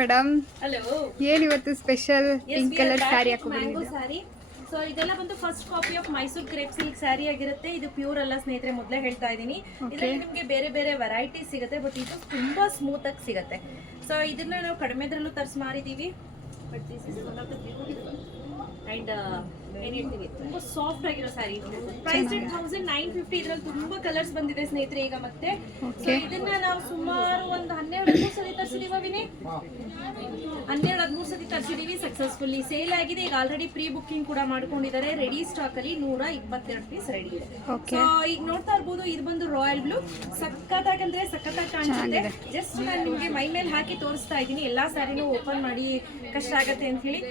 Madam? Hello ಏನ್ ಇವತ್ತು special pink colour saree saree so ಇದೆಲ್ಲ ಬಂದು first copy of Mysore crepe silk saree ಆಗಿರುತ್ತೆ. ಇದು ಪ್ಯೂರ್ ಅಲ್ಲ ಸ್ನೇಹಿತರೆ ಮೊದಲೇ ಹೇಳ್ತಾ ಇದ್ದೀನಿ. ಇದರಲ್ಲಿ ನಿಮಗೆ ಬೇರೆ ಬೇರೆ ವೆರೈಟಿ ಸಿಗುತ್ತೆ ಬಟ್ ಇದು ತುಂಬಾ ಸ್ಮೂತ್ ಆಗಿ ಸಿಗುತ್ತೆ. ಸೊ ಇದನ್ನ ನಾವು ಕಡಿಮೆದ್ರಲ್ಲೂ ತರಿಸಿ ಮಾರಿದೀವಿ. But this is one of the beautiful and ಏನ್ ಹೇಳ್ತೀವಿ? ತುಂಬಾ ಸಾಫ್ಟ್ ಆಗಿರೋ saree price thousand nine fifty ಇದ್ರಲ್ಲಿ ತುಂಬಾ ಕಲರ್ಸ್ ಬಂದಿದೆ ಸ್ನೇಹಿತರೆ ಈಗ ಮತ್ತೆ. ಸೊ ಇದನ್ನ ನಾವು ಸುಮಾರು ಒಂದು ಹನ್ನೆರಡು ಸರಿ ತರಿಸಿದೀವ ಹನ್ನೆರಡು ಹದಿಮೂರು ಸತಿ ತರಿಸಿದೀವಿ ಸಕ್ಸಸ್ಫುಲ್ಲಿ ಸೇಲ್ ಆಗಿದೆ. ಈಗ ಆಲ್ರೆಡಿ ಪ್ರೀ ಬುಕ್ಕಿಂಗ್ ಕೂಡ ಮಾಡ್ಕೊಂಡಿದ್ದಾರೆ. ರೆಡಿ ಸ್ಟಾಕ್ ಅಲ್ಲಿ ನೂರ ಇಪ್ಪತ್ತೆರಡು ಪೀಸ್ ರೆಡಿ ಇದೆ. ಸೊ ಈಗ ನೋಡ್ತಾ ಇರ್ಬೋದು ಇದು ಬಂದು ರಾಯಲ್ ಬ್ಲೂ ಸಖತ್ತಾಗಂದ್ರೆ ಸಖತ್ತಾಗಿ ಕಾಣಿಸುತ್ತೆ. ಜಸ್ಟ್ ನಾನು ನಿಮ್ಗೆ ಮೈ ಮೇಲೆ ಹಾಕಿ ತೋರಿಸ್ತಾ ಇದ್ದೀನಿ. ಎಲ್ಲಾ ಸ್ಯಾರಿನೂ ಓಪನ್ ಮಾಡಿ ಕಷ್ಟ ಆಗತ್ತೆ ಅಂತ ಹೇಳಿ.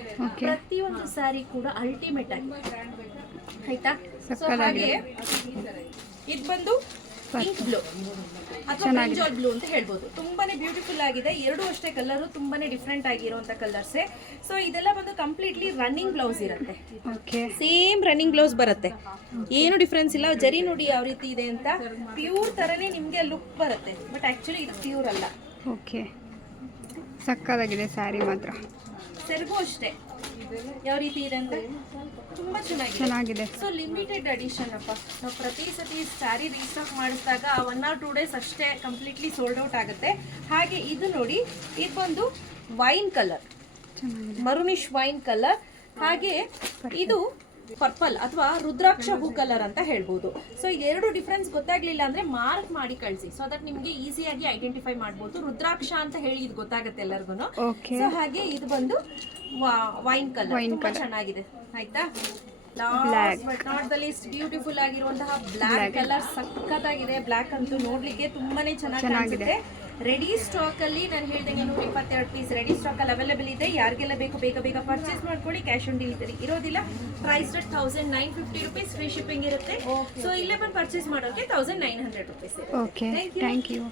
ಪ್ರತಿಯೊಂದು ಸ್ಯಾರಿ ಕೂಡ ಅಲ್ಟಿಮೇಟ್ ಆಗಿ. ಆಯ್ತಾ? ಸೊ ಹಾಗೆ ಇದು ಬಂದು ಪಿಂಕ್ ಬ್ಲೂ ಅಥವಾ ಬ್ರಿಂಜಾಲ್ ಬ್ಲೂ ಅಂತ ಹೇಳ್ಬೋದು. ತುಂಬಾನೇ ಬ್ಯೂಟಿಫುಲ್ ಆಗಿದೆ. ಎರಡು ಅಷ್ಟೇ ಕಲರ್ ತುಂಬಾನೇ ಡಿಫ್ರೆಂಟ್ ಆಗಿರುವಂತ ಕಲರ್ಸೇ ಸೊ ಇದೆಲ್ಲ ಬಂದು ಕಂಪ್ಲೀಟ್ಲಿ ರನ್ನಿಂಗ್ ಬ್ಲೌಸ್ ಇರುತ್ತೆ. ಓಕೆ ಸೇಮ್ ರನ್ನಿಂಗ್ ಬ್ಲೌಸ್ ಬರುತ್ತೆ. ಏನು ಡಿಫ್ರೆನ್ಸ್ ಇಲ್ಲ. ಜರಿ ನೋಡಿ ಯಾವ ರೀತಿ ಇದೆ ಅಂತ ಪ್ಯೂರ್ ತರನೇ ನಿಮ್ಗೆ ಲುಕ್ ಬರುತ್ತೆ. ಬಟ್ ಆಕ್ಚುಲಿ ಇದು ಪ್ಯೂರ್ ಅಲ್ಲ. ಓಕೆ ಸಕ್ಕದಾಗಿದೆ ಸ್ಯಾರಿ ಮಾತ್ರ. ಸೆರಗು ಅಷ್ಟೇ. ಯಾವ ರೀತಿ ಇದೆ ಅಂತ ತುಂಬಾ ಚೆನ್ನಾಗಿದೆ. ಚೆನ್ನಾಗಿದೆ ಸೊ ಲಿಮಿಟೆಡ್ ಅಡಿಷನ್ ಅಪ್ಪ. ನಾವು ಪ್ರತಿ ಸತಿ ಸ್ಯಾರಿ ರೀಸ್ಟಾಕ್ ಮಾಡಿಸಿದಾಗ ಒನ್ ಆರ್ ಟೂ ಡೇಸ್ ಅಷ್ಟೇ ಕಂಪ್ಲೀಟ್ಲಿ ಸೋಲ್ಡ್ ಔಟ್ ಆಗುತ್ತೆ. ಹಾಗೆ ಇದು ನೋಡಿ ಇದು ಬಂದು ವೈನ್ ಕಲರ್ ಮರುನಿಶ್ ವೈನ್ ಕಲರ್ ಹಾಗೆ ಇದು ಪರ್ಪಲ್ ಅಥವಾ ರುದ್ರಾಕ್ಷ ಹೂ ಕಲರ್ ಅಂತ ಹೇಳ್ಬೋದು. ಸೊ ಎರಡು ಡಿಫ್ರೆನ್ಸ್ ಗೊತ್ತಾಗ್ಲಿಲ್ಲ ಅಂದ್ರೆ ಮಾರ್ಕ್ ಮಾಡಿ ಕಳಿಸಿ. ಸೊ ದಟ್ ನಿಮ್ಗೆ ಈಸಿಯಾಗಿ ಐಡೆಂಟಿಫೈ ಮಾಡ್ಬೋದು. ರುದ್ರಾಕ್ಷ ಅಂತ ಹೇಳಿ ಇದು ಗೊತ್ತಾಗುತ್ತೆ ಎಲ್ಲರಿಗೂ ಸೊ ಹಾಗೆ ಇದು ಬಂದು ವೈನ್ ಕಲರ್ ತುಂಬಾ ಚೆನ್ನಾಗಿದೆ. ಆಯ್ತಾ? Black. But not the least beautiful ಆಗಿರುವಂತಹ ಬ್ಲಾಕ್ ಕಲರ್ ಸಖತ್ತಾಗಿದೆ. ಬ್ಲಾಕ್ ಅಂತೂ ನೋಡ್ಲಿಕ್ಕೆ ತುಂಬಾನೇ ಚೆನ್ನಾಗಿ ಕಾಣಿಸುತ್ತೆ. ರೆಡಿ ಸ್ಟಾಕಲ್ಲಿ ನಾನು ಹೇಳ್ದಂಗೆ ನೂರ ಇಪ್ಪತ್ತೆರಡು ಪೀಸ್ ರೆಡಿ ಸ್ಟಾಕ್ ಅಲ್ಲಿ ಅವೈಲೇಬಲ್ ಇದೆ. ಯಾರಿಗೆಲ್ಲ ಬೇಕು ಬೇಗ ಬೇಗ ಪರ್ಚೇಸ್ ಮಾಡ್ಕೊಳ್ಳಿ ಕ್ಯಾಶ್ ಆನ್ ಡೆಲಿವರಿ ಇರೋದಿಲ್ಲ. Price rate thousand nine fifty rupees free shipping ಇರುತ್ತೆ. ಸೊ ಇಲ್ಲೇ ಬಂದು ಪರ್ಚೇಸ್ ಮಾಡೋಕೆ thousand nine hundred rupees thank you